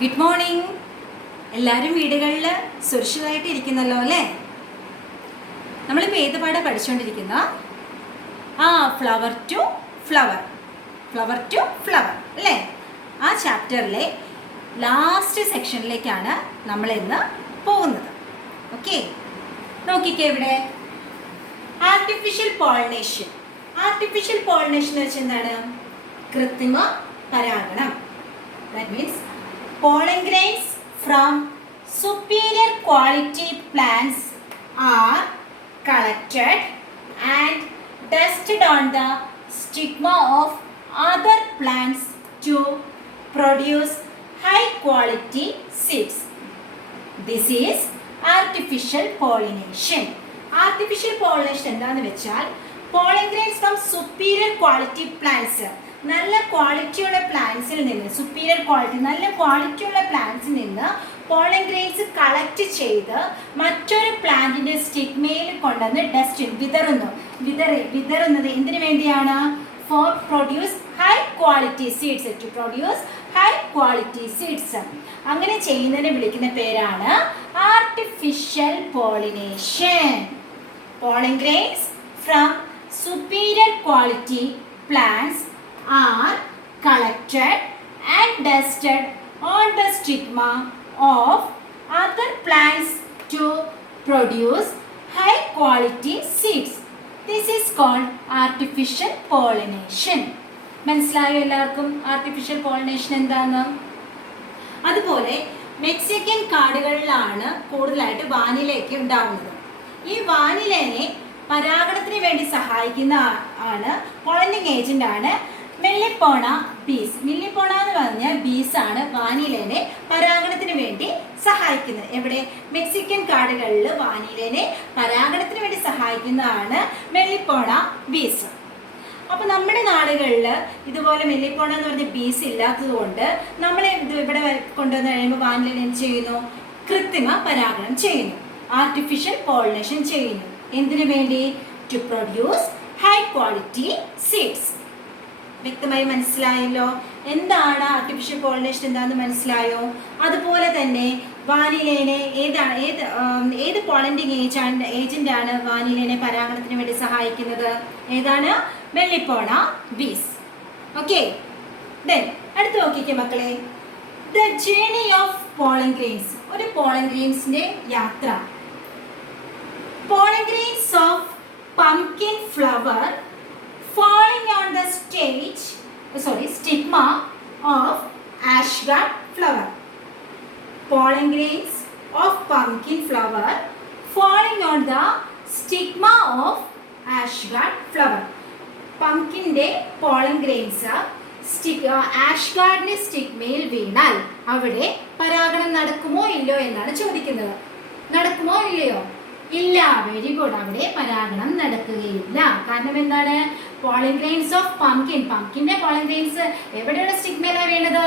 Good morning. എല്ലാവരും വീടുകളിൽ സുരക്ഷിതമായിട്ട് ഇരിക്കുന്നല്ലോ അല്ലേ? നമ്മളിപ്പോൾ ഏത് പാഠം പഠിച്ചുകൊണ്ടിരിക്കുന്ന ഫ്ലവർ ടു ഫ്ലവർ അല്ലേ? ആ ചാപ്റ്ററിലെ ലാസ്റ്റ് സെക്ഷനിലേക്കാണ് നമ്മളിന്ന് പോകുന്നത്. ഓക്കെ, നോക്കിക്കേ ഇവിടെ ആർട്ടിഫിഷ്യൽ പോളിനേഷൻ എന്ന് വെച്ചാൽ എന്താണ്? കൃത്രിമ പരാഗണം. That means pollen grains from superior quality plants are collected and dusted on the stigma of other plants to produce high quality seeds. This is artificial pollination. Artificial pollination എന്താണെന്ന് വെച്ചാൽ pollen grains from superior quality plants, നല്ല ക്വാളിറ്റിയുള്ള പ്ലാന്റ്സിൽ നിന്ന്, superior quality നല്ല ക്വാളിറ്റിയുള്ള പ്ലാന്റ്സിൽ നിന്ന് pollen grains collect ചെയ്ത് മറ്റൊരു പ്ലാന്റിന്റെ സ്റ്റിഗ്മയിൽ കൊണ്ടുവന്ന് വിതറുന്നത് എന്തിനു വേണ്ടിയാണ്? For produce high quality seeds, to produce high quality seeds. അങ്ങനെ ചെയ്യുന്നതിനെ വിളിക്കുന്ന പേരാണ് artificial pollination. Pollen grains from superior quality plants are collected and dusted on the stigma of other plants to produce high quality seeds. This is called artificial pollination. മനസ്സിലായോ എല്ലാവർക്കും artificial pollination എന്താന്ന്? അതുപോലെ Mexican കാടുകളിലാണ് കൂടുതലായിട്ട് വാനിലയൊക്കെ ഉണ്ടാവുന്നത്. ഈ വാനിലേനെ പരാഗണത്തിന് വേണ്ടി സഹായിക്കുന്ന പോളനിങ് agent ആണ് മെല്ലിപ്പോണ ബീസ്. മെല്ലിപ്പോണ എന്ന് പറഞ്ഞാൽ ബീസാണ് വാനിലേനെ പരാഗണത്തിന് വേണ്ടി സഹായിക്കുന്നത്. എവിടെ? മെക്സിക്കൻ കാടുകളിൽ വാനിലേനെ പരാഗണത്തിന് വേണ്ടി സഹായിക്കുന്നതാണ് മെല്ലിപ്പോണ ബീസ്. അപ്പോൾ നമ്മുടെ നാടുകളിൽ ഇതുപോലെ മെല്ലിപ്പോണ എന്ന് പറഞ്ഞ ബീസ് ഇല്ലാത്തത് കൊണ്ട് നമ്മൾ ഇവിടെ കൊണ്ടുവന്ന് കഴിയുമ്പോൾ വാനിലേനെ എന്ത് ചെയ്യുന്നു? കൃത്രിമ പരാഗണം ചെയ്യുന്നു, ആർട്ടിഫിഷ്യൽ പോളിനേഷൻ ചെയ്യുന്നു. എന്തിനു വേണ്ടി? To produce high quality seeds. വ്യക്തമായി മനസ്സിലായല്ലോ എന്താണ് ആർട്ടിഫിഷ്യൽ പോളിനേഷൻ എന്താണെന്ന് മനസ്സിലായോ? അതുപോലെ തന്നെ വാനിലേനെ ഏത് പോളനിങ് ഏജന്റ് ആണ് വാനിലേനെ പരാഗണത്തിന് വേണ്ടി സഹായിക്കുന്നത്? ഏതാണ്? മെല്ലിപ്പോണ ബീസ്. ഓക്കെ, ദെൻ അടുത്ത് നോക്കിക്കേ മക്കളെ, the journey of pollen grains. ഒരു പോളൻ ഗ്രെയിൻസിന്റെ യാത്ര. Pollen grains of pumpkin flower falling on the stigma of ashgard flower. Pollen grains of pumpkin flower falling on the stigma of ashgard flower. പംകിൻ്റെ pollen grains ആഷ്ഗാർഡിന്റെ സ്റ്റിഗ്മയിൽ വീണാൽ അവിടെ പരാഗണം നടക്കുമോ ഇല്ലയോ എന്നാണ് ചോദിക്കുന്നത്. നടക്കുമോ ഇല്ലയോ? ഇല്ല. Very good. അവിടെ പരാഗണം നടക്കുകയില്ല. കാരണം എന്താണ്? പോളൻ ഗ്രെയിൻസ് ഓഫ് പംകിന്റെ പോളൻ ഗ്രെയിൻസ് എവിടെയുള്ള സ്റ്റിഗ്മയിലാണ് വീണത്?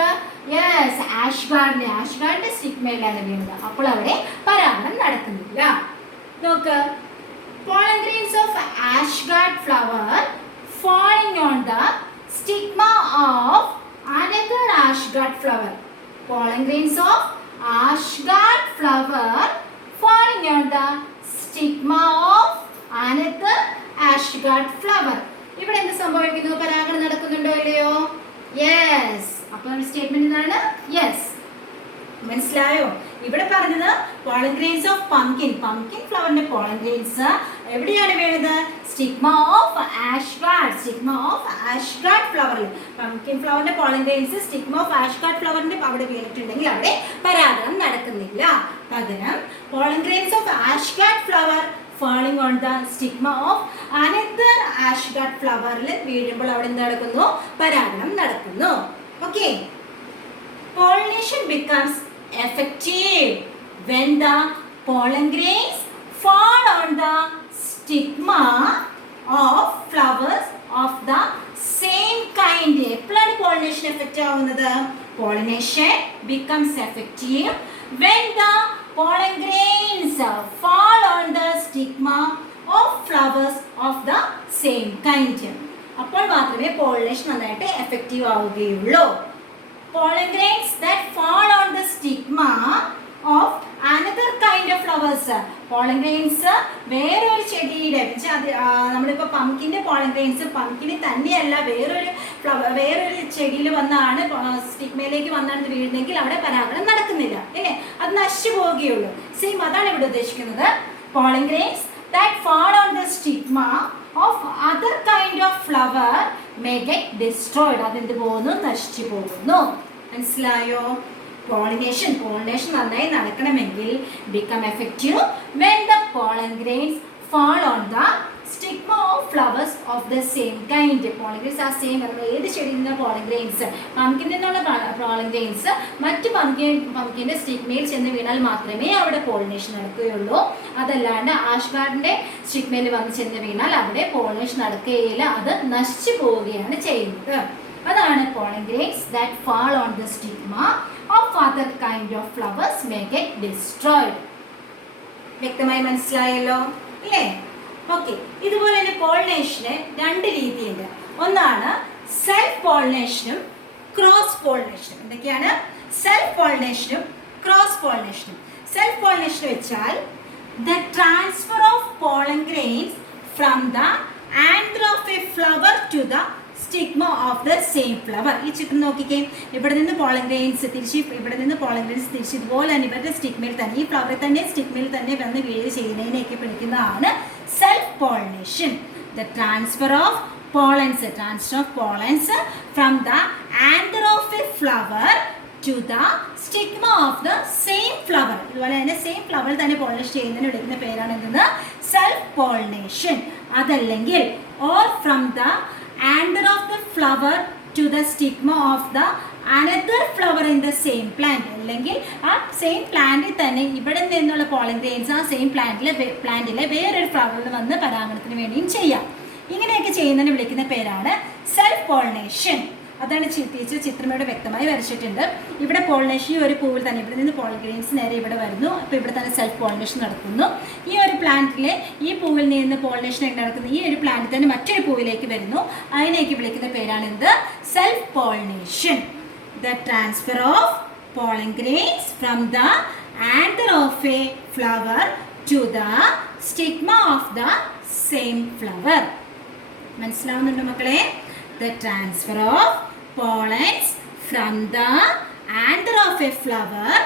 യെസ്, ആഷ്ഗാർഡിന്റെ സ്റ്റിഗ്മയിലാണ് വീണത്. അപ്പോൾ അവിടെ പരാഗണം നടക്കുന്നില്ല. നോക്ക്, pollen grains of ash gourd flower falling on the stigma of another ashgard flower. Pollen grains of ashgard flower falling on the stigma of another ashgard flower. ഇവിടെ എന്ത് സംഭവിക്കുന്നു? പരാഗണം നടക്കുന്നുണ്ടോ ഇല്ലയോ? യെസ്. അപ്പോൾ സ്റ്റേറ്റ്മെന്റ് എന്താണ്? യെസ്. മനസ്സിലായോ? ഇവിടെ പറഞ്ഞത് പോളൻ ഗ്രെയിൻസ് ഓഫ് പംകിൻ ഫ്ലവറിന്റെ പോളൻ ഗ്രെയിൻസ് എവിടെയാണ് വീണത്? സ്റ്റിഗ്മ ഓഫ് ആഷ്ഗാർഡ് ഫ്ലവറിൽ. പംകിൻ ഫ്ലവറിന്റെ pollen grains stigma of ash gourd ഫ്ലവറിന്റെ അവിടെ വീണിട്ടുണ്ടെങ്കിൽ അവിടെ പരാഗണം നടക്കുന്നില്ല. പകരം pollen grains of ash gourd flower falling on the stigma of another ashgard flowerൽ വീഴുമ്പോൾ അവിടെ എന്ത് നടക്കുന്നു? പരാഗണം നടക്കുന്നു. Okay, pollination becomes effective when the pollen grains fall on the stigma of flowers of the same kind. എപ്പോഴാണ് pollination effective ആവുന്നത്? Pollination becomes effective when the pollen grains fall on the stigma of flowers of the same kind. അപ്പോൾ മാത്രമേ pollination നന്നായിട്ട് effective ആവുകയുള്ളൂ. Pollen grains that fall on the pollen grains വേറൊരു ചെടിയുടെ നമ്മളിപ്പോൾ പംകിൻ്റെ pollen grains പംകിന് തന്നെയല്ല വേറൊരു ചെടിയിൽ വന്നാണ് സ്റ്റിഗ്മയിലേക്ക് വന്നാണ് വീഴുന്നെങ്കിൽ അവിടെ പരാഗണം നടക്കുന്നില്ല അല്ലേ, അത് നശിച്ചു പോവുകയുള്ളൂ. സെയിം അതാണ് ഇവിടെ ഉദ്ദേശിക്കുന്നത്. Pollen grains that fall on the stigma of other kind of flower may get destroyed. അതെന്ത് പോകുന്നു, നശിച്ചു പോകുന്നു. മനസ്സിലായോ? പോളിനേഷൻ നന്നായി നടക്കണമെങ്കിൽ become effective when the pollen grains fall on the stigma of flowers of the same kind. pollen grains are same. ഏത് ചെടിയിൽ നിന്നുള്ള pollen grains, പംകിനിൽ നിന്നുള്ള pollen grains മറ്റ് പംകിൻ്റെ സ്റ്റിഗ്മയിൽ ചെന്ന് വീണാൽ മാത്രമേ അവിടെ പോളിനേഷൻ നടക്കുകയുള്ളൂ. അതല്ലാണ്ട് ആഷ് ഗാർഡിൻ്റെ സ്റ്റിഗ്മയിൽ വന്ന് ചെന്ന് വീണാൽ അവിടെ പോളിനേഷൻ നടക്കുകയില്ല, അത് നശിച്ചു പോവുകയാണ് ചെയ്യുന്നത്. അതാണ് pollen grains that fall on the stigma of other kind of flowers may get destroyed. വ്യക്തമായി മനസ്സിലായല്ലോ അല്ലേ? ഓക്കെ. ഇതുപോലെ തന്നെ പോളിനേഷന് രണ്ട് രീതിയുണ്ട്. ഒന്നാണ് സെൽഫ് പോളിനേഷനും ക്രോസ് പോളിനേഷനും. എന്തൊക്കെയാണ്? സെൽഫ് പോളിനേഷനും ക്രോസ് പോളിനേഷനും. സെൽഫ് പോളിനേഷൻ വെച്ചാൽ the transfer of pollen grains from the anther of a flower to the stigma of the same flower. ഈ ചിത്രം നോക്കിക്കേ, ഇവിടെ നിന്ന് പോളൻ ഗ്രെയിൻസ് തിരിച്ച് ഇതുപോലെ തന്നെ ഇവരുടെ സ്റ്റിഗ്മയിൽ തന്നെ ഈ ഫ്ലവറിൽ തന്നെ സ്റ്റിഗ്മയിൽ തന്നെ വന്ന് വീഴുക ചെയ്യുന്നതിനെയൊക്കെ വിളിക്കുന്നതാണ് self pollination. The transfer of pollens from the anther of a flower to the stigma of the same flower. ഇതുപോലെ തന്നെ സെയിം ഫ്ലവറിൽ തന്നെ പോളിനേഷൻ ചെയ്യുന്നതിന് വിളിക്കുന്ന പേരാണ് എന്തെന്ന്, സെൽഫ് പോളിനേഷൻ. അതല്ലെങ്കിൽ or from the anther of the flower to the stigma of the another flower in the same plant. അല്ലെങ്കിൽ ആ സെയിം പ്ലാന്റിൽ തന്നെ ഇവിടെ നിന്നുള്ള പോളൻ ഗ്രെയിൻസ് ആ സെയിം പ്ലാന്റിലെ വേറൊരു ഫ്ലവറിൽ വന്ന് പരാഗണത്തിന് വേണ്ടിയും ചെയ്യാം. ഇങ്ങനെയൊക്കെ ചെയ്യുന്നതിന് വിളിക്കുന്ന പേരാണ് സെൽഫ് പോളിനേഷൻ. അതാണ് ടീച്ചർ ചിത്രമോട് വ്യക്തമായി വരച്ചിട്ടുണ്ട്. ഇവിടെ പോളിനേഷൻ ഒരു പൂവിൽ തന്നെ ഇവിടെ നിന്ന് പോളൻ ഗ്രെയിൻസ് നേരെ ഇവിടെ വരുന്നു. അപ്പോൾ ഇവിടെ തന്നെ സെൽഫ് പോളിനേഷൻ നടക്കുന്നു. ഈ ഒരു പ്ലാന്റിലെ ഈ പൂവിൽ നിന്ന് പോളിനേഷൻ ഒക്കെ നടക്കുന്ന ഈ ഒരു പ്ലാന്റിൽ തന്നെ മറ്റൊരു പൂവിലേക്ക് വരുന്നു. അതിനേക്ക് വിളിക്കുന്ന പേരാണ് എന്ത്, self pollination. The transfer of pollen grains from the anther of a flower to the stigma of the same flower. മനസ്സിലാവുന്നുണ്ടോ മക്കളെ? The transfer of pollens from the anther of a flower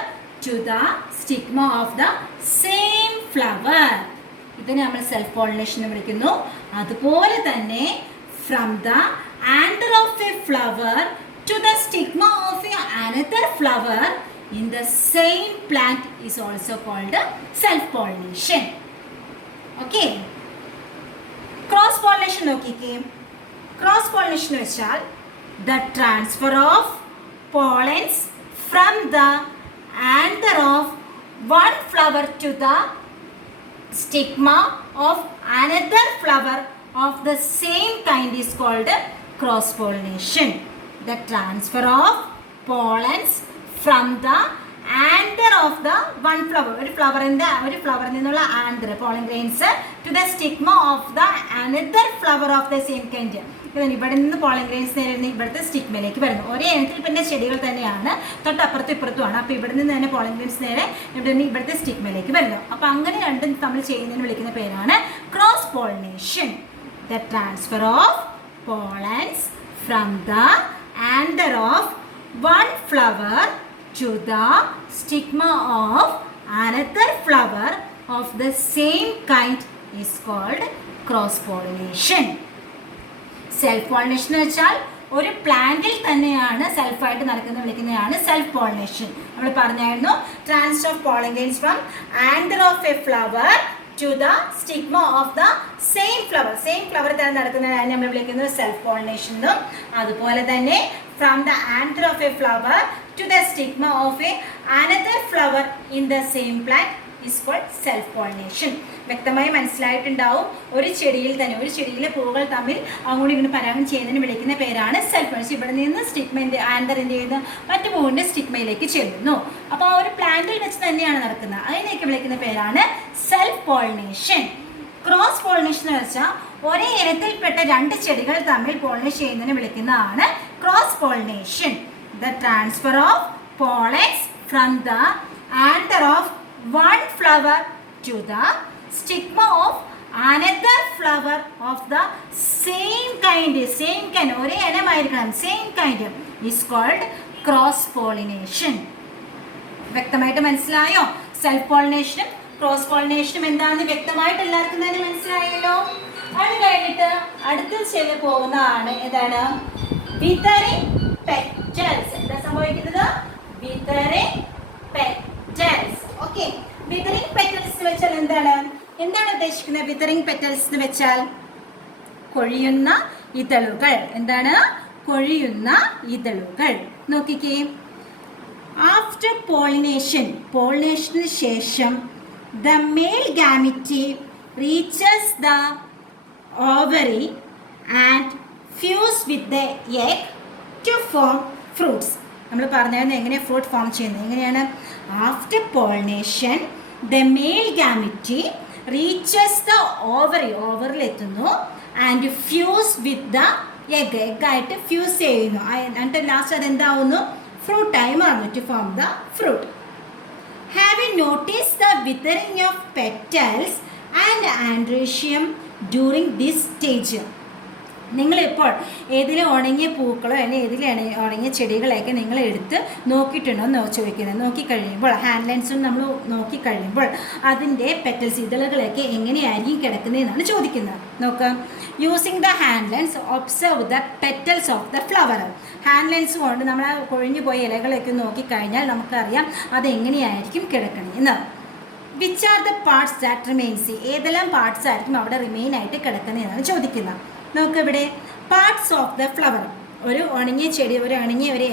to the stigma of the same flower. ഇതിനെ നമ്മൾ self pollination എന്ന് വിളിക്കുന്നു. അതുപോലെ തന്നെ from the anther of a flower to the stigma of another flower in the same plant is also called self pollination. Okay. Cross pollination നോക്കിക്കേ. Cross pollination വെച്ചാൽ the transfer of pollens from the anther of one flower to the stigma of another flower of the same kind is called cross pollination. The transfer of pollens from the anther of the one flower, ഒരു ഫ്ലവറിൽ നിന്നുള്ള anther pollen grains to the stigma of the another flower of the same kind. ഇവിടെ നിന്ന് pollen grains നേരെ ഇവിടുത്തെ സ്റ്റിഗ്മയിലേക്ക് വരുന്നു. ഒരേ ഇനത്തിൽ പിന്നെ ചെടികൾ തന്നെയാണ്, തൊട്ടപ്പുറത്തും ഇപ്പുറത്തുമാണ്. അപ്പോൾ ഇവിടെ നിന്ന് തന്നെ പോളൻ ഗ്രെയിൻസ് നേരെ ഇവിടുത്തെ സ്റ്റിഗ്മയിലേക്ക് വരുന്നു. അപ്പോൾ അങ്ങനെ രണ്ടും നമ്മൾ ചെയ്യുന്നതിന് വിളിക്കുന്ന പേരാണ് cross pollination. The transfer of pollens from the anther of one flower to the stigma of another flower of the same kind is called cross pollination. Self pollination എന്ന് വെച്ചാൽ ഒരു പ്ലാന്റിൽ തന്നെയാണ് സെൽഫായിട്ട് നടക്കുന്നത് വിളിക്കുന്നതാണ് സെൽഫ് പോളിനേഷൻ. നമ്മൾ പറഞ്ഞായിരുന്നു transfer of pollen grains from anther of a flower to the stigma of the same flower തന്നെ നടക്കുന്നതിനാണ് നമ്മൾ വിളിക്കുന്നത് സെൽഫ് പോളിനേഷൻ എന്നും. അതുപോലെ തന്നെ from the anther of a flower to the stigma of a another flower in the same plant is called self pollination. വ്യക്തമായി മനസ്സിലായിട്ടുണ്ടാവും. ഒരു ചെടിയിലെ പൂവുകൾ തമ്മിൽ അങ്ങോട്ടും ഇങ്ങനെ പരാഗണം ചെയ്യുന്നതിന് വിളിക്കുന്ന പേരാണ് സെൽഫ് പോളിനേഷൻ. ഇവിടെ നിന്ന് സ്റ്റിഗ്മൻ്റെ ആന്തർ എന്ത് ചെയ്യുന്നു, മറ്റു പൂവിൻ്റെ സ്റ്റിഗ്മയിലേക്ക് ചെല്ലുന്നു. അപ്പോൾ ആ ഒരു പ്ലാന്റിൽ വെച്ച് തന്നെയാണ് നടക്കുന്നത്. അതിനേക്ക് വിളിക്കുന്ന പേരാണ് സെൽഫ് പോളിനേഷൻ. ക്രോസ് പോളിനേഷൻ എന്ന് വെച്ചാൽ ഒരേ ഇനത്തിൽപ്പെട്ട രണ്ട് ചെടികൾ തമ്മിൽ പോളിനേറ്റ് ചെയ്യുന്നതിന് വിളിക്കുന്നതാണ് cross pollination. The transfer of pollens from the anther of one flower to the stigma of another flower of the same kind, ഒരേ ഇനമായിരിക്കണം, same kind is called cross pollination. വ്യക്തമായിട്ട് മനസ്സിലായോ? സെൽഫ് പോളിനേഷനും ക്രോസ് പോളിനേഷനും എന്താണെന്ന് വ്യക്തമായിട്ട് എല്ലാവർക്കും തന്നെ മനസ്സിലായല്ലോ. അത് കഴിഞ്ഞിട്ട് അടുത്ത് ചെയ്ത് പോകുന്നതാണ് എന്താണ്? വിതറിംഗ് പെറ്റൽസ്. എന്താ സംഭവിക്കുന്നത്? വിതറിംഗ് പെറ്റൽസ്. ഓക്കെ, വിതറിംഗ് പെറ്റൽസ് എന്ന് വെച്ചാൽ എന്താണ് ഉദ്ദേശിക്കുന്നത്? വിതറിംഗ് പെറ്റൽസ് എന്ന് വെച്ചാൽ കൊഴിയുന്ന ഇതളുകൾ. എന്താണ്? കൊഴിയുന്ന ഇതളുകൾ. നോക്കിക്കേ, ആഫ്റ്റർ പോളിനേഷന് ശേഷം the male gamete reaches the ovary and fuse with the egg to form fruits. നമ്മൾ പറഞ്ഞായിരുന്നു എങ്ങനെ ഫ്രൂട്ട് ഫോം ചെയ്യുന്നത്. എങ്ങനെയാണ്? After pollination the male gamete reaches the ഓവറിലെത്തുന്നു ആൻഡ് ഫ്യൂസ് വിത്ത് ദ എഗ്ഗായിട്ട് ഫ്യൂസ് ചെയ്യുന്നു. എന്നിട്ട് ലാസ്റ്റ് അതെന്താവുന്നു? ഫ്രൂട്ടായി മാറുന്നു. To form the fruit. Have you notice the withering of petals and androecium during this stage? നിങ്ങളിപ്പോൾ ഏതിലും ഉണങ്ങിയ പൂക്കളോ അല്ലെങ്കിൽ ഏതിലും ഉണങ്ങിയ ചെടികളെയൊക്കെ നിങ്ങൾ എടുത്ത് നോക്കിയിട്ടുണ്ടോ എന്ന് ചോദിക്കുന്നത്. നോക്കിക്കഴിയുമ്പോൾ ഹാൻഡ് ലൈൻസും നമ്മൾ നോക്കിക്കഴിയുമ്പോൾ അതിൻ്റെ പെറ്റൽസ് ഇതളുകളൊക്കെ എങ്ങനെയായിരിക്കും കിടക്കുന്നതെന്നാണ് ചോദിക്കുന്നത്. നോക്കാം. Using the hand lines observe the petals of the flower. Hand lines കൊണ്ട് നമ്മൾ ആ കൊഴിഞ്ഞു പോയ ഇലകളൊക്കെ നോക്കിക്കഴിഞ്ഞാൽ നമുക്കറിയാം അതെങ്ങനെയായിരിക്കും കിടക്കണമെന്ന്. Which are the parts that remains? ഏതെല്ലാം പാർട്സ് ആയിരിക്കും അവിടെ റിമെയിൻ ആയിട്ട് കിടക്കുന്നതെന്നാണ് ചോദിക്കുന്നത്. നോക്കിവിടെ പാർട്സ് ഓഫ് ദ ഫ്ലവർ. ഒരു ഉണങ്ങിയ ചെടി, ഒരു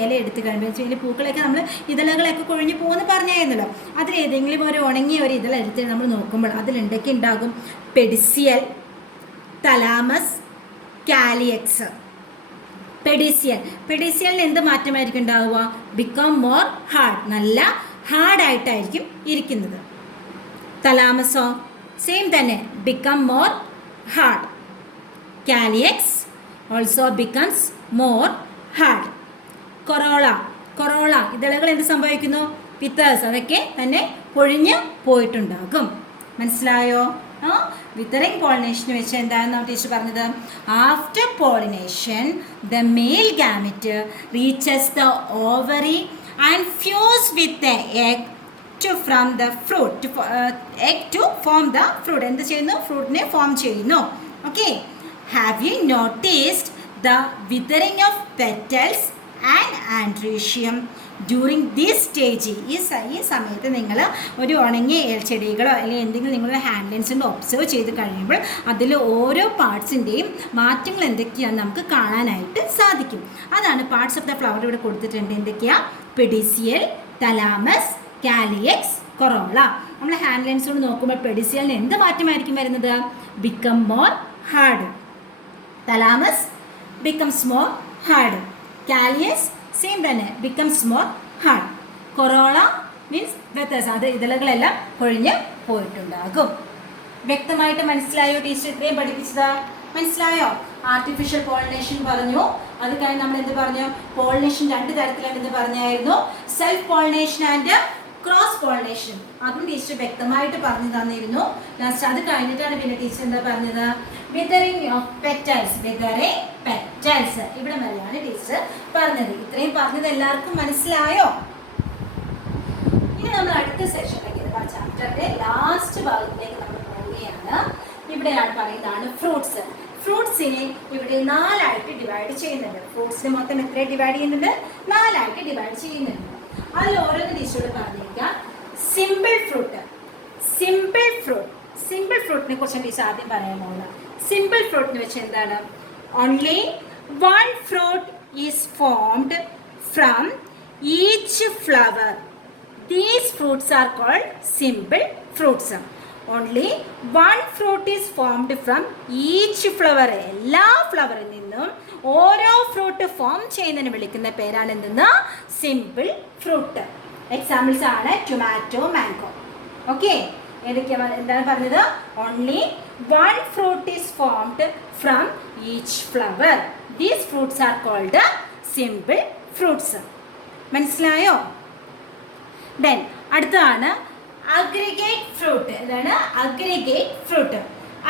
ഇല എടുത്ത് കഴിയുമ്പോൾ ചെടി പൂക്കളൊക്കെ നമ്മൾ ഇതളകളൊക്കെ കൊഴിഞ്ഞു പോകുമെന്ന് പറഞ്ഞായിരുന്നല്ലോ. അതിലേതെങ്കിലും ഒരു ഉണങ്ങിയ ഒരു ഇതള എടുത്ത് നമ്മൾ നോക്കുമ്പോൾ അതിലെന്തൊക്കെ ഉണ്ടാകും? പെഡിസിയൽ, തലാമസ്, കാലിയക്സ്. പെഡിസിയലിന് എന്ത് മാറ്റമായിരിക്കും ഉണ്ടാവുക? ബിക്കം മോർ ഹാർഡ്, നല്ല ഹാർഡായിട്ടായിരിക്കും ഇരിക്കുന്നത്. തലാമസോ സെയിം തന്നെ, become more hard. Calyx also becomes more hard. Corolla ഇതളുകൾ എന്ത് സംഭവിക്കുന്നു? പിത്തേഴ്സ്, അതൊക്കെ തന്നെ പൊഴിഞ്ഞ് പോയിട്ടുണ്ടാകും. മനസ്സിലായോ? വിതറിംഗ് പോളിനേഷന് വെച്ച് എന്താണെന്ന് ടീച്ചർ പറഞ്ഞത്? After pollination the male gamete reaches the ovary and fuse with the egg to from the fruit. Egg to form the fruit. എന്ത് ചെയ്യുന്നു? ഫ്രൂട്ടിനെ ഫോം ചെയ്യുന്നു. Okay. Have you noticed the withering of petals and androecium during this stage? ഈ സമയത്ത് നിങ്ങൾ ഒരു ഉണങ്ങിയ ചെടികളോ അല്ലെങ്കിൽ എന്തെങ്കിലും നിങ്ങൾ ഹാൻഡ് ലൈൻസിൻ്റെ ഒബ്സർവ് ചെയ്ത് കഴിയുമ്പോൾ അതിൽ ഓരോ പാർട്സിൻ്റെയും മാറ്റങ്ങൾ എന്തൊക്കെയാണെന്ന് നമുക്ക് കാണാനായിട്ട് സാധിക്കും. അതാണ് പാർട്സ് ഓഫ് ദ ഫ്ലവർ ഇവിടെ കൊടുത്തിട്ടുണ്ട്. എന്തൊക്കെയാണ്? പെഡിസിയൽ, തലാമസ്, കാലിയക്സ്, കൊറോള. നമ്മൾ ഹാൻഡ് ലൈൻസോട് നോക്കുമ്പോൾ പെഡിസിയലിന് എന്ത് മാറ്റമായിരിക്കും വരുന്നത്? Become more hard. Thalamus becomes more hard. Calyx same തന്നെ, becomes more hard. Corolla means feathers. അത് ഇതളുകളെല്ലാം കൊഴിഞ്ഞ് പോയിട്ടുണ്ടാകും. വ്യക്തമായിട്ട് മനസ്സിലായോ? ടീച്ചർ ഇത്രയും പഠിപ്പിച്ചതാ? മനസ്സിലായോ? ആർട്ടിഫിഷ്യൽ പോളിനേഷൻ പറഞ്ഞു. അത് കഴിഞ്ഞ് നമ്മൾ എന്ത് പറഞ്ഞു? പോളിനേഷൻ 2 തരത്തിലുണ്ടെന്ന് പറഞ്ഞായിരുന്നു. Self pollination and cross pollination. അതും ടീച്ചർ വ്യക്തമായിട്ട് പറഞ്ഞു തന്നിരുന്നു. ലാസ്റ്റ് അത് കഴിഞ്ഞിട്ടാണ് പിന്നെ ടീച്ചർ എന്താ പറഞ്ഞത്? വിതറിംഗ് ഓഫ് പെറ്റൽസ്. വിതറിംഗ് പെറ്റൽസ് ഇവിടെ വരെയാണ് ടീച്ചർ പറഞ്ഞത്. ഇത്രയും പറഞ്ഞത് എല്ലാവർക്കും മനസ്സിലായോ? ഇനി നമ്മൾ അടുത്ത സെക്ഷനിലേക്ക് ചാപ്റ്ററിന്റെ ലാസ്റ്റ് ഭാഗത്തിലേക്ക് നമ്മൾ പോവുകയാണ്. ഇവിടെയാണ് പറയുന്നതാണ് ഫ്രൂട്ട്സ്. ഫ്രൂട്ട്സിനെ ഇവിടെ 4 ആയിട്ട് ഡിവൈഡ് ചെയ്യുന്നുണ്ട്. ഫ്രൂട്ട്സിനെ മൊത്തം എത്ര ഡിവൈഡ് ചെയ്യുന്നുണ്ട്? 4 ആയിട്ട് ഡിവൈഡ് ചെയ്യുന്നുണ്ട്. അതിൽ ഓരോന്ന് ടീച്ചറോട് പറഞ്ഞിരിക്കാം. സിമ്പിൾ ഫ്രൂട്ടിനെ കുറിച്ച് ടീച്ചർ ആദ്യം പറയാൻ പോകുന്നത്. സിമ്പിൾ ഫ്രൂട്ട് എന്ന് വെച്ചാൽ എന്താണ്? Only 1 fruit is formed from each flower. These fruits are called simple fruits. Only 1 fruit is formed from each flower. എല്ലാ ഫ്ലവറിൽ നിന്നും ഓരോ ഫ്രൂട്ട് ഫോം ചെയ്യുന്നതിന് വിളിക്കുന്ന പേരാണ് എന്തെന്ന്? Simple fruit. എക്സാമ്പിൾസ് ആണ് ടൊമാറ്റോ, മാംഗോ. ഓക്കെ, ഏതൊക്കെയാണ്? എന്താണ് പറഞ്ഞത്? Only 1 fruit is formed from each flower. These fruits are called simple fruits. മനസ്സിലായോ? ദെൻ അടുത്തതാണ് അഗ്രിഗേറ്റ് ഫ്രൂട്ട്. എന്താണ് അഗ്രിഗേറ്റ് ഫ്രൂട്ട്?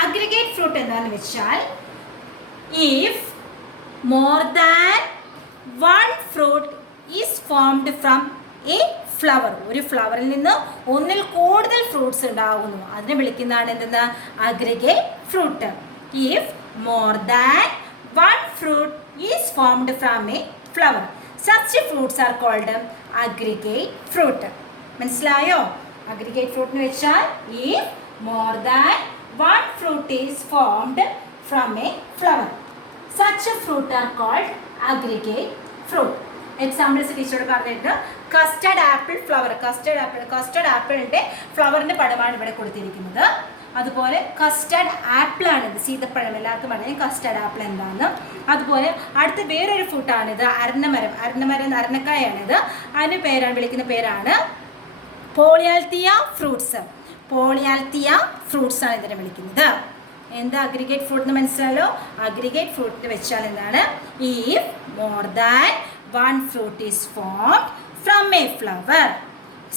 അഗ്രിഗേറ്റ് ഫ്രൂട്ട് എന്താണെന്ന് വെച്ചാൽ if more than one fruit is formed from a flower. ഒരു ഫ്ലവറിൽ നിന്ന് ഒന്നിൽ കൂടുതൽ ഫ്രൂട്ട്സ് ഉണ്ടാകുന്നു, അതിനെ വിളിക്കുന്നതാണ് എന്തെന്ന് aggregate fruit. if more than one fruit is formed from a flower, such fruits are called aggregate fruit. മനസ്സിലായോ? അഗ്രിഗേറ്റ് ഫ്രൂട്ട് എന്ന് വെച്ചാൽ if more than one fruit is formed from a flower, such a fruit are called aggregate fruit. Examples ടീച്ചറോട് പറഞ്ഞിട്ട് custard apple flower. Custard ആപ്പിളിൻ്റെ ഫ്ലവറിൻ്റെ പടമാണ് ഇവിടെ കൊടുത്തിരിക്കുന്നത്. അതുപോലെ കസ്റ്റർഡ് ആപ്പിളാണിത്, സീതപ്പഴം. എല്ലാവർക്കും അറിയാം കസ്റ്റർഡ് ആപ്പിൾ എന്താണെന്ന്. അതുപോലെ അടുത്ത വേറൊരു ഫ്രൂട്ടാണിത്, അരണക്കായാണിത്. അതിന് വിളിക്കുന്ന പേരാണ് പോളിയാൽത്തിയ ഫ്രൂട്ട്സ്. പോളിയാൽത്തിയ ഫ്രൂട്ട്സ് ആണ് ഇതിനെ വിളിക്കുന്നത്. എന്താ അഗ്രിഗേറ്റ് ഫ്രൂട്ട് എന്ന് മനസ്സിലായല്ലോ? അഗ്രിഗേറ്റ് ഫ്രൂട്ട് വെച്ചാൽ എന്താണ്? if more than one fruit is formed from a flower,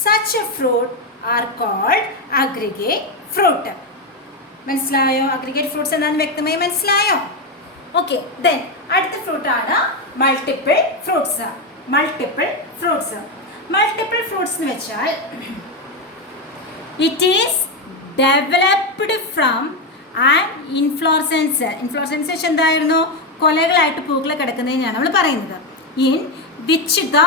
such a fruit are called aggregate fruit. മനസ്സിലായോ? അഗ്രിഗേറ്റ് ഫ്രൂട്ട്സ് എന്താണെന്ന് വ്യക്തമായി മനസ്സിലായോ? ഓക്കെ, ദെൻ അടുത്ത ഫ്രൂട്ടാണ് മൾട്ടിപ്പിൾ ഫ്രൂട്ട്സ്. മൾട്ടിപ്പിൾ ഫ്രൂട്ട്സ് എന്ന് വെച്ചാൽ it is developed from and inflorescence വെച്ചാൽ എന്തായിരുന്നു? കൊലകളായിട്ട് പൂക്കൾ കിടക്കുന്നതിനാണ് നമ്മൾ പറയുന്നത്. In which the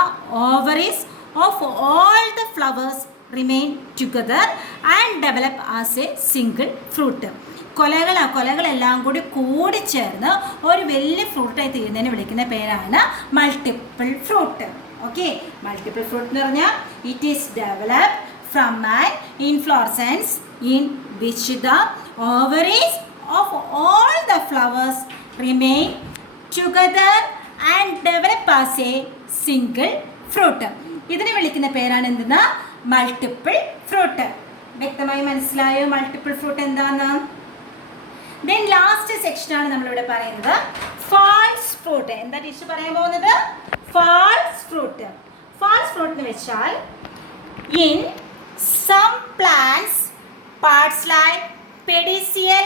ovaries of all the flowers remain together and develop as a single fruit. കൊലകളെല്ലാം കൂടി ചേർന്ന് ഒരു വലിയ ഫ്രൂട്ടായി തീരുന്നതിന് വിളിക്കുന്ന പേരാണ് multiple fruit. Okay, multiple fruit എന്ന് പറഞ്ഞാൽ it is developed from an inflorescence in which the ovaries of all the flowers remain together and develop as a single fruit. ഇതിനെ വിളിക്കുന്ന പേരാണ് എന്തെന്ന്? Multiple fruit. വ്യക്തമായി മനസ്സിലായോ മൾട്ടിപ്പിൾ ഫ്രൂട്ട് എന്താണെന്ന്? Then last സെക്ഷനാണ് നമ്മളിവിടെ പറയുന്നത് ഫാൾസ് ഫ്രൂട്ട്. എന്താ ടീച്ചർ പറയാൻ പോകുന്നത്? False fruit. ഫാൾസ് ഫ്രൂട്ട് എന്ന് വെച്ചാൽ in some plants parts like pedicel,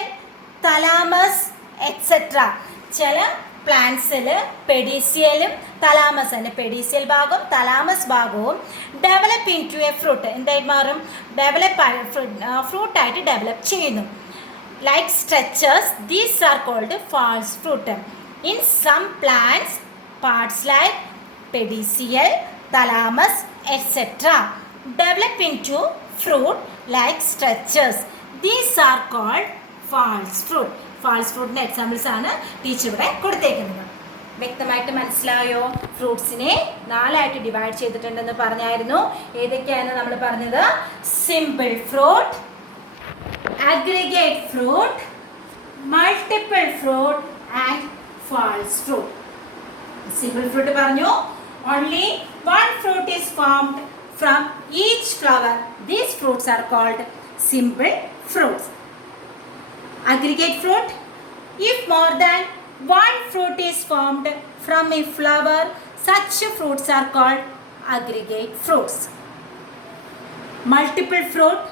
thalamus, etc. ചില പ്ലാന്റ്സിൽ പെഡിസിയലും തലാമസ് തന്നെ, പെഡിസിയൽ ഭാഗവും തലാമസ് ഭാഗവും develop into a fruit. എന്തായിട്ട് മാറും? ഫ്രൂട്ടായിട്ട് ഡെവലപ്പ് ചെയ്യുന്നു. Like stretchers, these are called false fruit. In some plants parts like pedicel, thalamus, etc. develop into fruit like structures. These are called false fruit. false fruit examples ആണ് teacher ഇവിടെ കൊടുത്തേക്കുന്നത്. വ്യക്തമായിട്ട് മനസ്സിലായോ? ഫ്രൂട്ട്സിനെ 4ആയിട്ട് divide ചെയ്തിട്ടുണ്ടെന്ന് പറഞ്ഞായിരുന്നു. ഏതൊക്കെയാണ് നമ്മൾ പറഞ്ഞത്? Simple fruit, aggregate fruit, multiple fruit and false fruit. Simple fruit പറഞ്ഞു, only one fruit is formed from each flower. These fruits are called simple fruits. Aggregate fruit, if more than one fruit is formed from a flower, such fruits are called aggregate fruits. Multiple fruit,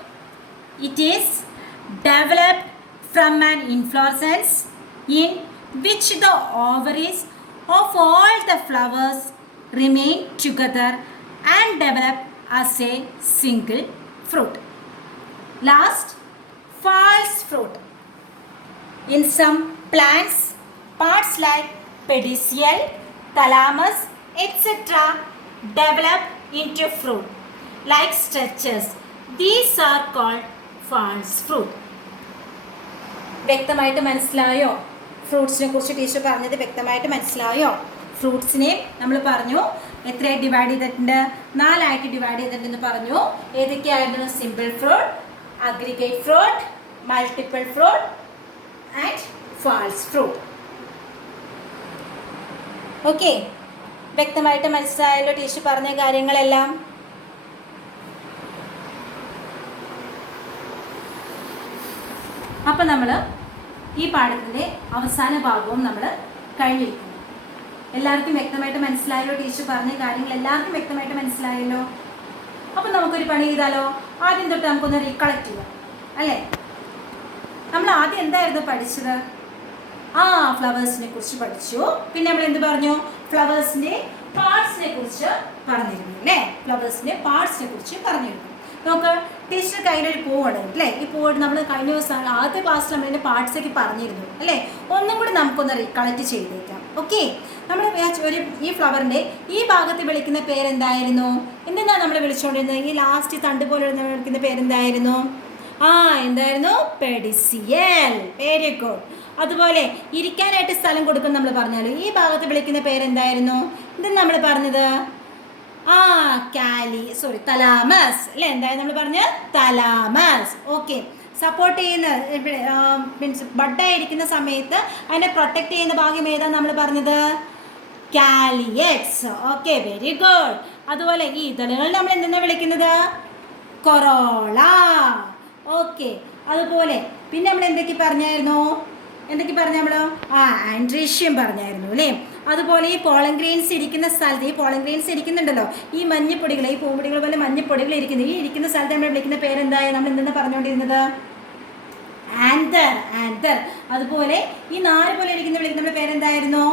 it is developed from an inflorescence in which the ovaries of all the flowers remain together and develop as a single fruit. Last, false fruit. In some plants, parts like pedicel, thalamus, etc. develop into fruit like structures. These are called false fruit. വ്യക്തമായിട്ട് മനസ്സിലായോ? ഫ്രൂട്ട്സിനെ കുറിച്ച് teacher പറഞ്ഞത് വ്യക്തമായിട്ട് മനസ്സിലായോ? ഫ്രൂട്ട്സിനെ നമ്മൾ പറഞ്ഞു എത്രയായി divide ചെയ്തിട്ടുണ്ട്? 4ആയിട്ട് ഡിവൈഡ് ചെയ്തിട്ടുണ്ടെന്ന് പറഞ്ഞു. ഏതൊക്കെയായിരുന്നു? Simple fruit, aggregate fruit, multiple fruit and false fruit. Okay, വ്യക്തമായിട്ട് മനസ്സിലായല്ലോ ടീച്ചർ പറഞ്ഞ കാര്യങ്ങളെല്ലാം? അപ്പം നമ്മൾ ഈ പാഠത്തിൻ്റെ അവസാന ഭാഗവും നമ്മൾ കഴിഞ്ഞിരിക്കുന്നു. എല്ലാവർക്കും വ്യക്തമായിട്ട് മനസ്സിലായല്ലോ? ടീച്ചർ പറഞ്ഞ കാര്യങ്ങൾ എല്ലാവർക്കും വ്യക്തമായിട്ട് മനസ്സിലായല്ലോ? അപ്പം നമുക്കൊരു പണി ചെയ്താലോ? ആദ്യം തൊട്ട് നമുക്കൊന്ന് റീകളക്ട് ചെയ്യാം അല്ലേ? നമ്മൾ ആദ്യം എന്തായിരുന്നു പഠിച്ചത്? ഫ്ലവേഴ്സിനെ കുറിച്ച് പഠിച്ചു. പിന്നെ നമ്മൾ എന്ത് പറഞ്ഞു? ഫ്ലവേഴ്സിൻ്റെ പാർട്സിനെ കുറിച്ച് പറഞ്ഞിരുന്നു അല്ലേ? ഫ്ലവേഴ്സിൻ്റെ പാർട്സിനെ കുറിച്ച് പറഞ്ഞിരുന്നു. നമുക്ക് ടീച്ചർ കയ്യിലൊരു പൂവുണ്ട് അല്ലേ? ഈ പൂവുണ്ട് നമ്മൾ കഴിഞ്ഞ ദിവസം ആദ്യത്തെ ക്ലാസ്സിൽ നമ്മൾ ഇതിൻ്റെ പാർട്സൊക്കെ പറഞ്ഞിരുന്നു അല്ലേ? ഒന്നും കൂടി നമുക്കൊന്ന് റീകളക്ട് ചെയ്തേക്കാം. ഓക്കെ, നമ്മൾ ഈ ഫ്ലവറിൻ്റെ ഈ ഭാഗത്ത് വിളിക്കുന്ന പേരെന്തായിരുന്നു? എന്തിനാണ് നമ്മൾ വിളിച്ചുകൊണ്ടിരുന്നത്? ഈ ലാസ്റ്റ് തണ്ട് പോലെ വിളിക്കുന്ന പേരെന്തായിരുന്നു? എന്തായിരുന്നു? പെഡിസിയൽ. Very good. അതുപോലെ ഇരിക്കാനായിട്ട് സ്ഥലം കൊടുക്കും നമ്മൾ പറഞ്ഞാലും ഈ ഭാഗത്ത് വിളിക്കുന്ന പേരെന്തായിരുന്നു? എന്തെന്ന് നമ്മൾ പറഞ്ഞത്? തലാമസ് അല്ലേ? എന്തായാലും നമ്മൾ പറഞ്ഞ തലാമസ്. ഓക്കെ, സപ്പോർട്ട് ചെയ്യുന്ന മീൻസ് ബഡായിരിക്കുന്ന സമയത്ത് അതിനെ പ്രൊട്ടക്ട് ചെയ്യുന്ന ഭാഗം ഏതാണ് നമ്മൾ പറഞ്ഞത്? കാലിയക്സ്. Okay, very good. അതുപോലെ ഈ ഇതളുകൾ നമ്മൾ എന്തെന്നാണ് വിളിക്കുന്നത്? കൊറോള. ഓക്കെ, അതുപോലെ പിന്നെ നമ്മൾ എന്തൊക്കെ പറഞ്ഞായിരുന്നു? നമ്മൾ ആൻഡ്രീഷ്യം പറഞ്ഞായിരുന്നു അല്ലേ? അതുപോലെ ഈ പോളൻ ഗ്രെയിൻസ് ഇരിക്കുന്ന സ്ഥലത്ത്, ഈ പോളൻ ഗ്രെയിൻസ് ഇരിക്കുന്നുണ്ടല്ലോ, ഈ മഞ്ഞപ്പൊടികൾ, ഈ പൂമ്പൊടികൾ പോലെ മഞ്ഞപ്പൊടികൾ ഈ ഇരിക്കുന്ന സ്ഥലത്ത് നമ്മൾ വിളിക്കുന്ന പേരെന്തായ? നമ്മൾ എന്തെന്ന് പറഞ്ഞുകൊണ്ടിരുന്നത്? ആന്തർ. അതുപോലെ ഈ നാല് പോലെ വിളിക്കുന്ന പേരെന്തായിരുന്നു?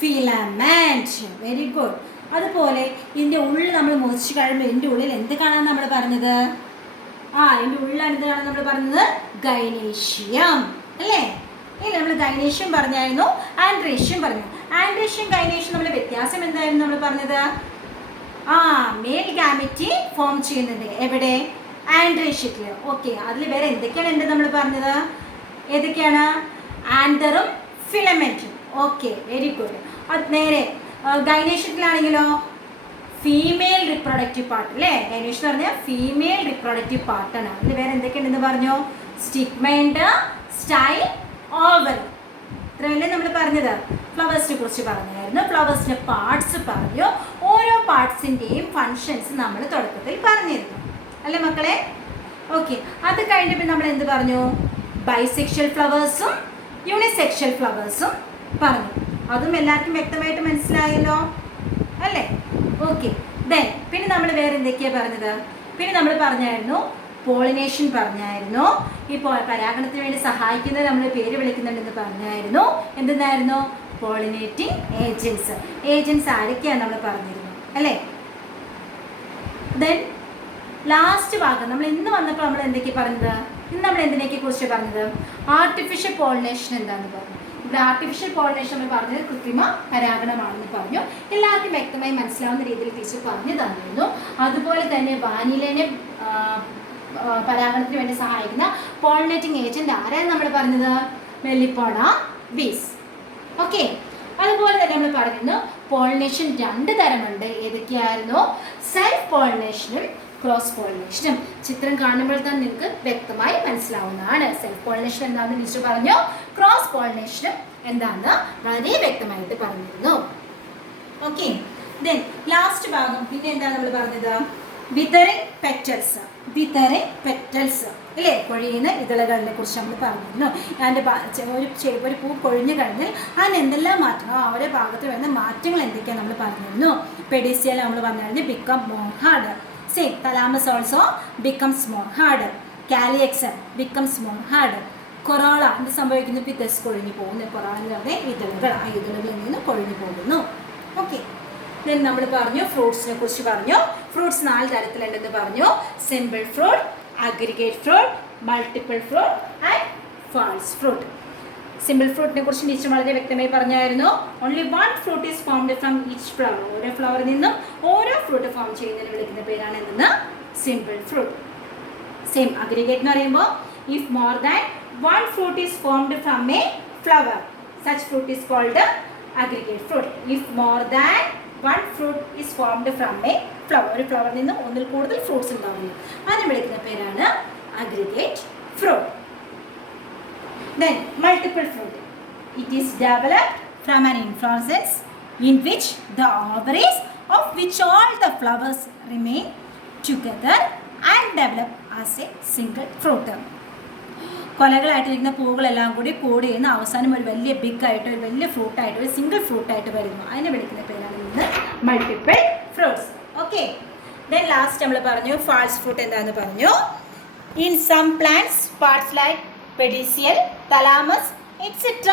ഫിലമെന്റ്. Very good. അതുപോലെ ഇതിൻ്റെ ഉള്ളിൽ നമ്മൾ മുറിച്ച് കഴിയുമ്പോൾ ഇതിൻ്റെ ഉള്ളിൽ എന്ത് കാണാൻ നമ്മൾ പറഞ്ഞത്? ഇതിൻ്റെ ഉള്ളിലാണ് എന്ത് കാണാൻ നമ്മൾ പറഞ്ഞത്? ഗൈനേഷ്യം അല്ലേ? ഇല്ല, നമ്മൾ ഗൈനേഷ്യം പറഞ്ഞായിരുന്നു, ആൻഡ്രീഷ്യം പറഞ്ഞു. ആൻഡ്രീഷ്യം ഗൈനേഷ്യം നമ്മൾ വ്യത്യാസം എന്തായിരുന്നു നമ്മൾ പറഞ്ഞത്? മെയിൽ ഗാമറ്റി ഫോം ചെയ്യുന്നുണ്ട് എവിടെ? ആൻഡ്രീഷ്യത്തിൽ. ഓക്കെ, അതിൽ വേറെ എന്തൊക്കെയാണ് ഉണ്ട് നമ്മൾ പറഞ്ഞത്? ഏതൊക്കെയാണ്? ആന്തറും ഫിലമെന്റും. Okay, very good. അത് നേരെ ഗൈനേഷ്യത്തിലാണെങ്കിലോ ഫീമെയിൽ റിപ്രൊഡക്റ്റീവ് പാർട്ട് അല്ലേ? ഗൈനേഷ്യം എന്ന് പറഞ്ഞാൽ ഫീമെയിൽ റിപ്രൊഡക്റ്റീവ് പാർട്ടാണ്. അതിൽ വേറെ എന്തൊക്കെയുണ്ടെന്ന് പറഞ്ഞു? സ്റ്റിഗ്മയുണ്ട്, സ്റ്റൈൽ, ഓവറി. ഇത്രയല്ലേ നമ്മൾ പറഞ്ഞത്? ഫ്ലവേഴ്സിനെ കുറിച്ച് പറഞ്ഞായിരുന്നു, ഫ്ലവേഴ്സിൻ്റെ പാർട്സ് പറഞ്ഞു. ഓരോ പാർട്സിൻ്റെയും ഫങ്ഷൻസ് നമ്മൾ തുടക്കത്തിൽ പറഞ്ഞിരുന്നു അല്ലേ മക്കളെ? ഓക്കെ, അത് കഴിഞ്ഞപ്പോൾ നമ്മൾ എന്ത് പറഞ്ഞു? ബൈസെക്ഷൽ ഫ്ലവേഴ്സും യൂണിസെക്ഷൽ ഫ്ലവേഴ്സും പറഞ്ഞു. അതും എല്ലാവർക്കും വ്യക്തമായിട്ട് മനസ്സിലായല്ലോ അല്ലേ? ഓക്കെ, പിന്നെ നമ്മൾ വേറെ എന്തൊക്കെയാണ് പറഞ്ഞത്? പിന്നെ നമ്മൾ പറഞ്ഞായിരുന്നു പോളിനേഷൻ പറഞ്ഞായിരുന്നു. ഇപ്പോൾ പരാഗണത്തിന് വേണ്ടി സഹായിക്കുന്നത് നമ്മൾ പേര് വിളിക്കുന്നുണ്ടെന്ന് പറഞ്ഞായിരുന്നു. എന്തെന്നായിരുന്നു? പോളിനേറ്റിംഗ് ഏജൻസ് ആരൊക്കെയാണ് നമ്മൾ പറഞ്ഞിരുന്നു അല്ലേ? ലാസ്റ്റ് ഭാഗം നമ്മൾ ഇന്ന് വന്നപ്പോൾ നമ്മൾ എന്തൊക്കെയാണ് പറഞ്ഞത്? ഇന്ന് നമ്മൾ എന്തിനൊക്കെ കുറിച്ച് പറഞ്ഞത്? ആർട്ടിഫിഷ്യൽ പോളിനേഷൻ എന്താണെന്ന് പറഞ്ഞു. ഇവിടെ ആർട്ടിഫിഷ്യൽ പോളിനേഷൻ നമ്മൾ പറഞ്ഞത് കൃത്രിമ പരാഗണമാണെന്ന് പറഞ്ഞു. എല്ലാവർക്കും വ്യക്തമായി മനസ്സിലാവുന്ന രീതിയിൽ ടീച്ചർ പറഞ്ഞു തന്നിരുന്നു. അതുപോലെ തന്നെ വാനിലേനെ പരാഗണത്തിന് വേണ്ടി സഹായിക്കുന്ന പോളിനേറ്റിംഗ് ഏജന്റ് ആരാണ് നമ്മൾ പറഞ്ഞത്? മെല്ലിപ്പോഡ വീസ്. ഓക്കെ, അതുപോലെ തന്നെ നമ്മൾ പറഞ്ഞിരുന്നു പോളിനേഷൻ 2 തരമുണ്ട്. ഏതൊക്കെയായിരുന്നു? സെൽഫ് പോളിനേഷനും ക്രോസ് പോളിനേഷനും. ചിത്രം കാണുമ്പോൾ തന്നെ നിങ്ങൾക്ക് വ്യക്തമായി മനസ്സിലാവുന്നതാണ്. സെൽഫ് പോളിനേഷൻ എന്താണെന്ന് ടീച്ചർ പറഞ്ഞു, ക്രോസ് പോളിനേഷനും എന്താണെന്ന് വളരെ വ്യക്തമായിട്ട് പറഞ്ഞിരുന്നു. ഓക്കെ, ലാസ്റ്റ് ഭാഗം പിന്നെ എന്താണ് നമ്മൾ പറഞ്ഞത്? വിതറിംഗ് പെറ്റൽസ് അല്ലേ? കൊഴിയുന്ന ഇതളുകളെ കുറിച്ച് നമ്മൾ പറഞ്ഞിരുന്നു. അതിൻ്റെ ഒരു പൂ കൊഴിഞ്ഞു കഴിഞ്ഞാൽ അതിന് എന്തെല്ലാം മാറ്റങ്ങൾ, ഓരോ ഭാഗത്ത് വരുന്ന മാറ്റങ്ങൾ എന്തൊക്കെയാണ് നമ്മൾ പറഞ്ഞിരുന്നു. പെഡിസിയൽ നമ്മൾ പറഞ്ഞിരുന്നു become more hard. Same thalamus also becomes more hard. Calyx becomes more hard. Corolla എന്ത് സംഭവിക്കുന്നു? പിത്തസ് കൊഴിഞ്ഞു പോകുന്നു. കൊറോള എന്ന് പറഞ്ഞാൽ ഇതളുകൾ, ആ ഇതളുകളിൽ നിന്ന് കൊഴിഞ്ഞു പോകുന്നു. ഓക്കെ, നമ്മൾ പറഞ്ഞു ഫ്രൂട്ട്സിനെ കുറിച്ച് പറഞ്ഞു. ഫ്രൂട്ട്സ് 4 തരത്തിലുണ്ടെന്ന് പറഞ്ഞു. Simple fruit, aggregate fruit, multiple fruit and false fruit. സിമ്പിൾ ഫ്രൂട്ടിനെ കുറിച്ച് ടീച്ചർ വളരെ വ്യക്തമായി പറഞ്ഞായിരുന്നു. Only 1 fruit is formed from each flower. ഓരോ ഫ്ലവറിൽ നിന്നും ഓരോ ഫ്രൂട്ട് ഫോം ചെയ്യുന്നതിന് വിളിക്കുന്ന പേരാണ് എന്തെന്ന്? Simple fruit. സെയിം അഗ്രിഗേറ്റ് എന്ന് പറയുമ്പോൾ if more than 1 fruit is formed from a flower, such fruit is called aggregate fruit. If more than 1 fruit is formed from a flower, ഒരു ഫ്ലവറിൽ നിന്ന് ഒന്നിൽ കൂടുതൽ ഫ്രൂട്ട്സ് ഉണ്ടാവുന്നു, അതിനെ വിളിക്കുന്ന പേരാണ് aggregate fruit. Then multiple fruit, it is developed from an inflorescence in which the ovaries of which all the flowers remain together and develop as a single fruit. കൊലകളായിട്ടിരിക്കുന്ന പൂവുകളെല്ലാം കൂടി കൂടി ചെയ്യുന്ന അവസാനം ഒരു വലിയ ബിഗ് ആയിട്ട് ഒരു വലിയ ഫ്രൂട്ടായിട്ട് ഒരു സിംഗിൾ ഫ്രൂട്ടായിട്ട് വരുന്നു. അതിനെ വിളിക്കുന്ന പേരാണ് ഇന്ന് multiple fruits. Okay, then last നമ്മൾ പറഞ്ഞു ഫാൾസ് ഫ്രൂട്ട് എന്താണെന്ന് പറഞ്ഞു. In some plants parts like pedicel, thalamus etcetera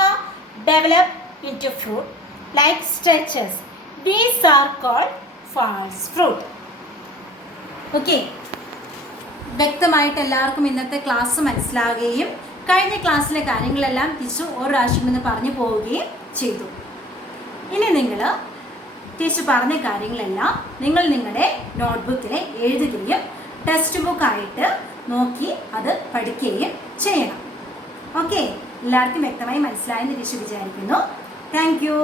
develop into fruit like stretches. These are called false fruit. Okay, വ്യക്തമായിട്ട് എല്ലാവർക്കും ഇന്നത്തെ ക്ലാസ് മനസ്സിലാവുകയും കഴിഞ്ഞ ക്ലാസ്സിലെ കാര്യങ്ങളെല്ലാം ടീച്ചർ ഒരു പ്രാവശ്യം നിന്ന് പറഞ്ഞു പോവുകയും ചെയ്തു. ഇനി നിങ്ങൾ ടീച്ചർ പറഞ്ഞ കാര്യങ്ങളെല്ലാം നിങ്ങൾ നിങ്ങളുടെ നോട്ട്ബുക്കിൽ എഴുതുകയും ടെക്സ്റ്റ് ബുക്കായിട്ട് നോക്കി അത് പഠിക്കുകയും ചെയ്യണം. ഓക്കെ, എല്ലാവർക്കും വ്യക്തമായി മനസ്സിലായെന്ന് ടീച്ചർ വിചാരിക്കുന്നു. Thank you.